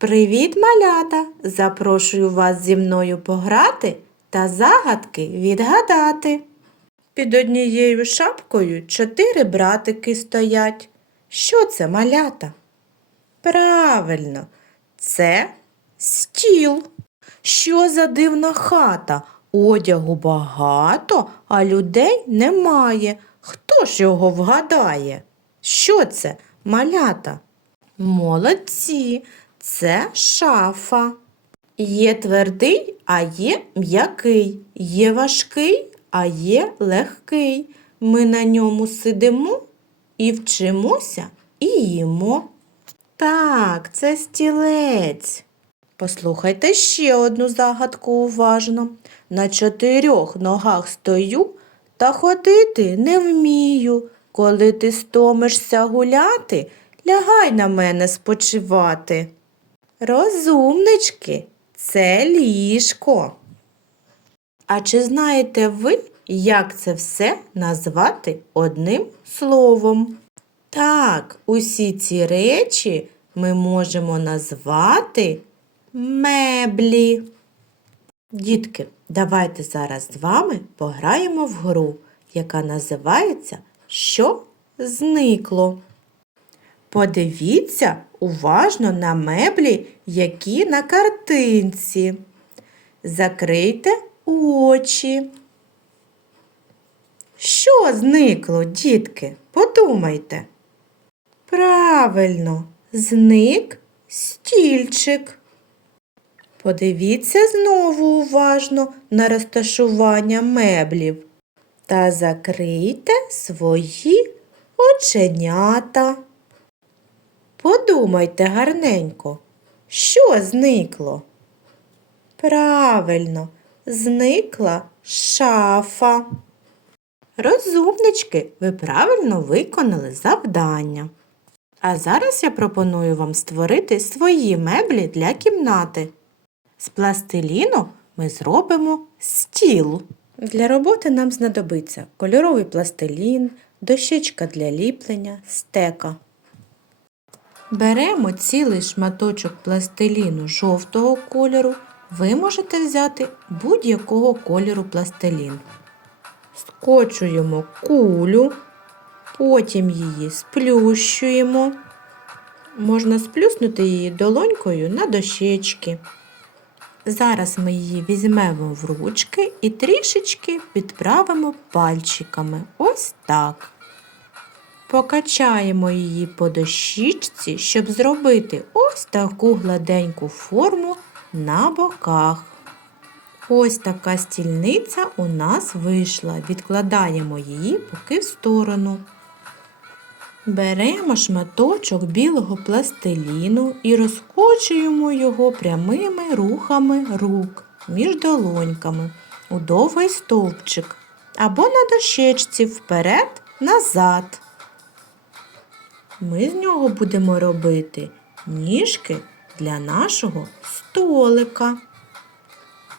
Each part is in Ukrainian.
Привіт, малята! Запрошую вас зі мною пограти та загадки відгадати. Під однією шапкою чотири братики стоять. Що це малята? Правильно, це стіл. Що за дивна хата? Одягу багато, а людей немає. Хто ж його вгадає? Що це, малята? Молодці, це шафа. Є твердий, а є м'який. Є важкий, а є легкий. Ми на ньому сидимо і вчимося і їмо. Так, це стілець. Послухайте ще одну загадку уважно. На чотирьох ногах стою та ходити не вмію. Коли ти стомишся гуляти, лягай на мене спочивати. Розумнички, це ліжко. А чи знаєте ви, як це все назвати одним словом? Так, усі ці речі ми можемо назвати меблі. Дітки, давайте зараз з вами пограємо в гру, яка називається Що зникло? Подивіться уважно на меблі, які на картинці. Закрийте очі. Що зникло, дітки? Подумайте. Правильно, зник стільчик. Подивіться знову уважно на розташування меблів та закрийте свої оченята. Подумайте гарненько, що зникло? Правильно, зникла шафа. Розумнички, ви правильно виконали завдання. А зараз я пропоную вам створити свої меблі для кімнати. З пластиліну ми зробимо стіл. Для роботи нам знадобиться кольоровий пластилін, дощечка для ліплення, стека. Беремо цілий шматочок пластиліну жовтого кольору. Ви можете взяти будь-якого кольору пластилін. Скочуємо кулю, потім її сплющуємо. Можна сплюснути її долонькою на дощечки. Зараз ми її візьмемо в ручки і трішечки підправимо пальчиками. Ось так. Покачаємо її по дощічці, щоб зробити ось таку гладеньку форму на боках. Ось така стільниця у нас вийшла. Відкладаємо її поки в сторону. Беремо шматочок білого пластиліну і розкочуємо його прямими рухами рук між долоньками у довгий стовпчик або на дощечці вперед, назад. Ми з нього будемо робити ніжки для нашого столика.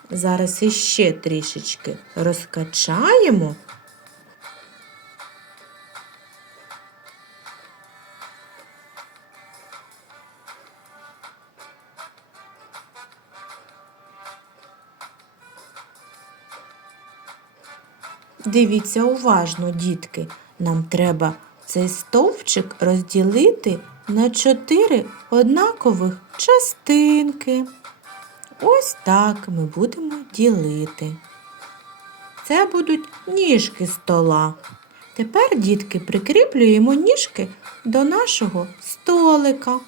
Зараз іще трішечки розкачаємо. Дивіться уважно, дітки. Нам треба цей стовпчик розділити на чотири однакових частинки. Ось так ми будемо ділити. Це будуть ніжки стола. Тепер, дітки, прикріплюємо ніжки до нашого столика.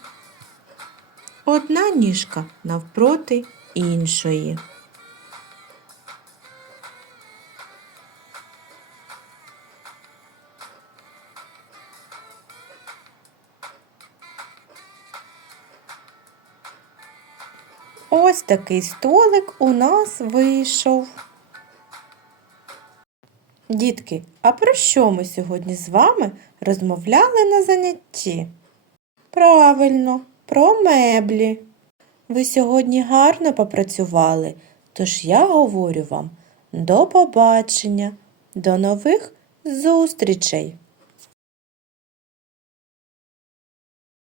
Одна ніжка навпроти іншої. Ось такий столик у нас вийшов. Дітки, а про що ми сьогодні з вами розмовляли на занятті? Правильно, про меблі. Ви сьогодні гарно попрацювали, тож я говорю вам до побачення, до нових зустрічей!